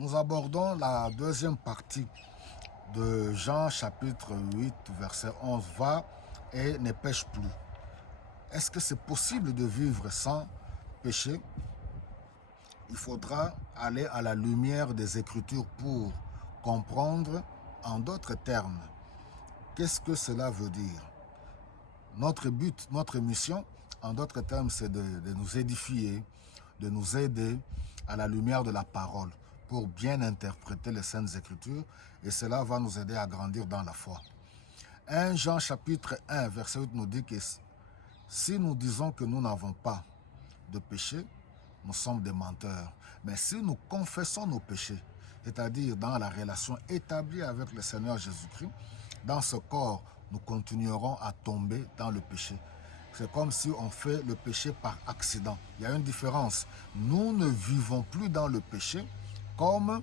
Nous abordons la deuxième partie de Jean chapitre 8, verset 11. Va et ne pêche plus. Est-ce que c'est possible de vivre sans péché? Il faudra aller à la lumière des Écritures pour comprendre en d'autres termes qu'est-ce que cela veut dire. Notre but, notre mission, en d'autres termes, c'est de nous édifier, de nous aider à la lumière de la parole pour bien interpréter les Saintes Écritures, et cela va nous aider à grandir dans la foi. 1 Jean chapitre 1, verset 8 nous dit que si nous disons que nous n'avons pas de péché, nous sommes des menteurs. Mais si nous confessons nos péchés, c'est-à-dire dans la relation établie avec le Seigneur Jésus-Christ, dans ce corps, nous continuerons à tomber dans le péché. C'est comme si on fait le péché par accident. Il y a une différence. Nous ne vivons plus dans le péché comme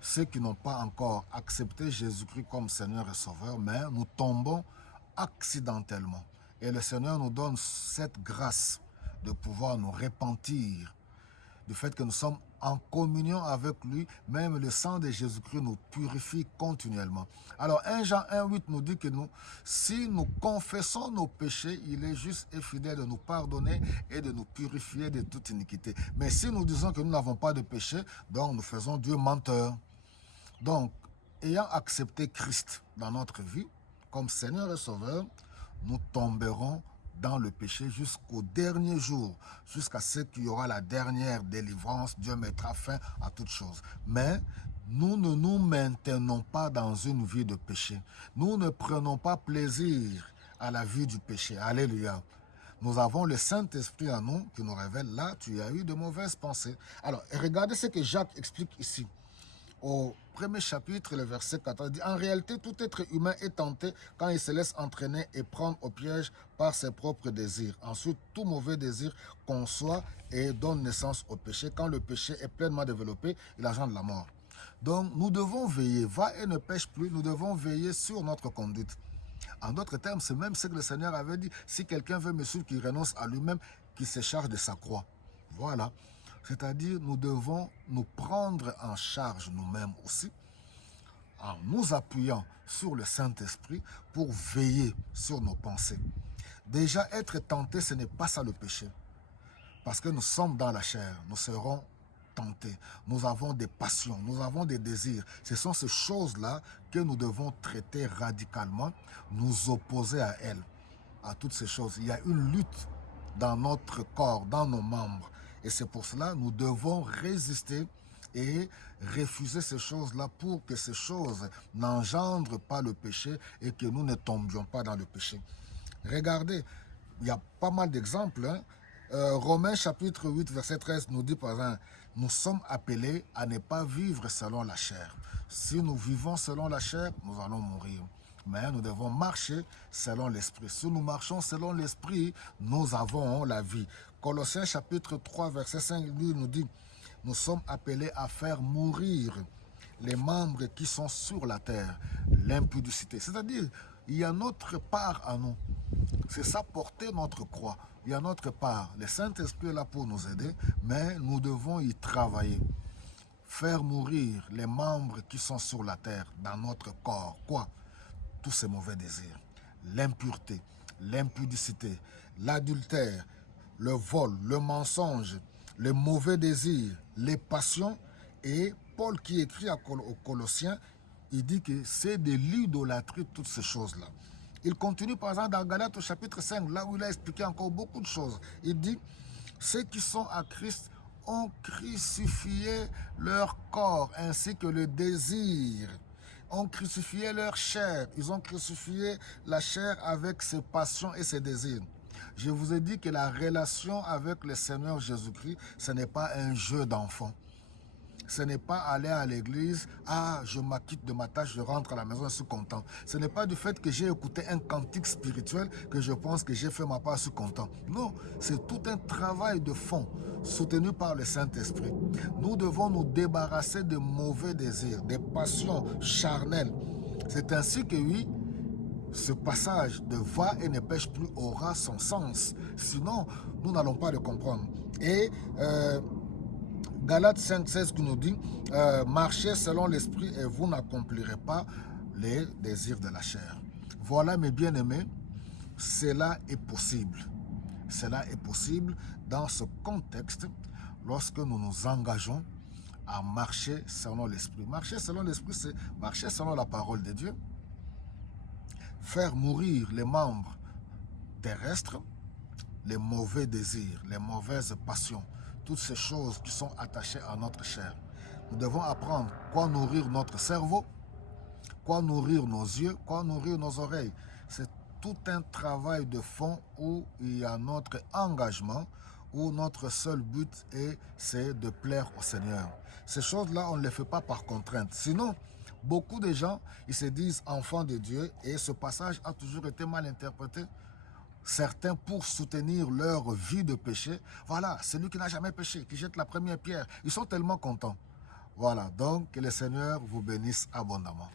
ceux qui n'ont pas encore accepté Jésus-Christ comme Seigneur et Sauveur, mais nous tombons accidentellement. Et le Seigneur nous donne cette grâce de pouvoir nous repentir du fait que nous sommes en communion avec lui. Même le sang de Jésus-Christ nous purifie continuellement. Alors 1 Jean 1,8 nous dit que si nous confessons nos péchés, il est juste et fidèle de nous pardonner et de nous purifier de toute iniquité. Mais si nous disons que nous n'avons pas de péché, donc nous faisons Dieu menteur. Donc, ayant accepté Christ dans notre vie, comme Seigneur et Sauveur, nous tomberons dans le péché jusqu'au dernier jour, jusqu'à ce qu'il y aura la dernière délivrance. Dieu mettra fin à toutes choses. Mais nous ne nous maintenons pas dans une vie de péché. Nous ne prenons pas plaisir à la vie du péché. Alléluia. Nous avons le Saint-Esprit en nous qui nous révèle, là, tu as eu de mauvaises pensées. Alors, regardez ce que Jacques explique ici. Au premier chapitre, le verset 14, il dit « En réalité, tout être humain est tenté quand il se laisse entraîner et prendre au piège par ses propres désirs. Ensuite, tout mauvais désir conçoit et donne naissance au péché. Quand le péché est pleinement développé, il engendre la mort. » Donc, nous devons veiller. Va et ne pêche plus. Nous devons veiller sur notre conduite. En d'autres termes, c'est même ce que le Seigneur avait dit. Si quelqu'un veut me suivre, qu'il renonce à lui-même, qu'il se charge de sa croix. Voilà. C'est-à-dire, nous devons nous prendre en charge nous-mêmes aussi, en nous appuyant sur le Saint-Esprit pour veiller sur nos pensées. Déjà, être tenté, ce n'est pas ça le péché. Parce que nous sommes dans la chair, nous serons tentés. Nous avons des passions, nous avons des désirs. Ce sont ces choses-là que nous devons traiter radicalement, nous opposer à elles, à toutes ces choses. Il y a une lutte dans notre corps, dans nos membres. Et c'est pour cela que nous devons résister et refuser ces choses-là pour que ces choses n'engendrent pas le péché et que nous ne tombions pas dans le péché. Regardez, il y a pas mal d'exemples. Romains chapitre 8, verset 13 nous dit par exemple, nous sommes appelés à ne pas vivre selon la chair. Si nous vivons selon la chair, nous allons mourir. Mais nous devons marcher selon l'esprit. Si nous marchons selon l'esprit, nous avons la vie. Colossiens chapitre 3, verset 5, lui nous dit, nous sommes appelés à faire mourir les membres qui sont sur la terre, l'impudicité. C'est-à-dire, il y a notre part à nous. C'est ça, porter notre croix. Il y a notre part. Le Saint-Esprit est là pour nous aider, mais nous devons y travailler. Faire mourir les membres qui sont sur la terre, dans notre corps. Quoi? Tous ces mauvais désirs, l'impureté, l'impudicité, l'adultère, le vol, le mensonge, les mauvais désirs, les passions. Et Paul qui écrit aux Colossiens, il dit que c'est de l'idolâtrie, toutes ces choses-là. Il continue par exemple dans Galates au chapitre 5, là où il a expliqué encore beaucoup de choses. Il dit, ceux qui sont à Christ ont crucifié leur corps ainsi que le désir, ont crucifié leur chair. Ils ont crucifié la chair avec ses passions et ses désirs. Je vous ai dit que la relation avec le Seigneur Jésus-Christ, ce n'est pas un jeu d'enfant. Ce n'est pas aller à l'église, ah, je m'acquitte de ma tâche, je rentre à la maison, je suis content. Ce n'est pas du fait que j'ai écouté un cantique spirituel que je pense que j'ai fait ma part, je suis content. Non, c'est tout un travail de fond soutenu par le Saint-Esprit. Nous devons nous débarrasser de mauvais désirs, des passions charnelles. C'est ainsi que oui, ce passage de va et ne pêche plus aura son sens. Sinon, nous n'allons pas le comprendre. Et Galates 5,16 qui nous dit marchez selon l'esprit et vous n'accomplirez pas les désirs de la chair. Voilà mes bien-aimés, cela est possible. Cela est possible dans ce contexte lorsque nous nous engageons à marcher selon l'esprit. Marcher selon l'esprit, c'est marcher selon la parole de Dieu. Faire mourir les membres terrestres, les mauvais désirs, les mauvaises passions, toutes ces choses qui sont attachées à notre chair. Nous devons apprendre quoi nourrir notre cerveau, quoi nourrir nos yeux, quoi nourrir nos oreilles. C'est tout un travail de fond où il y a notre engagement, où notre seul but c'est de plaire au Seigneur. Ces choses-là, on ne les fait pas par contrainte. Sinon, beaucoup de gens, ils se disent enfants de Dieu et ce passage a toujours été mal interprété. Certains, pour soutenir leur vie de péché, voilà, celui qui n'a jamais péché, qui jette la première pierre, ils sont tellement contents. Voilà, donc que le Seigneur vous bénisse abondamment.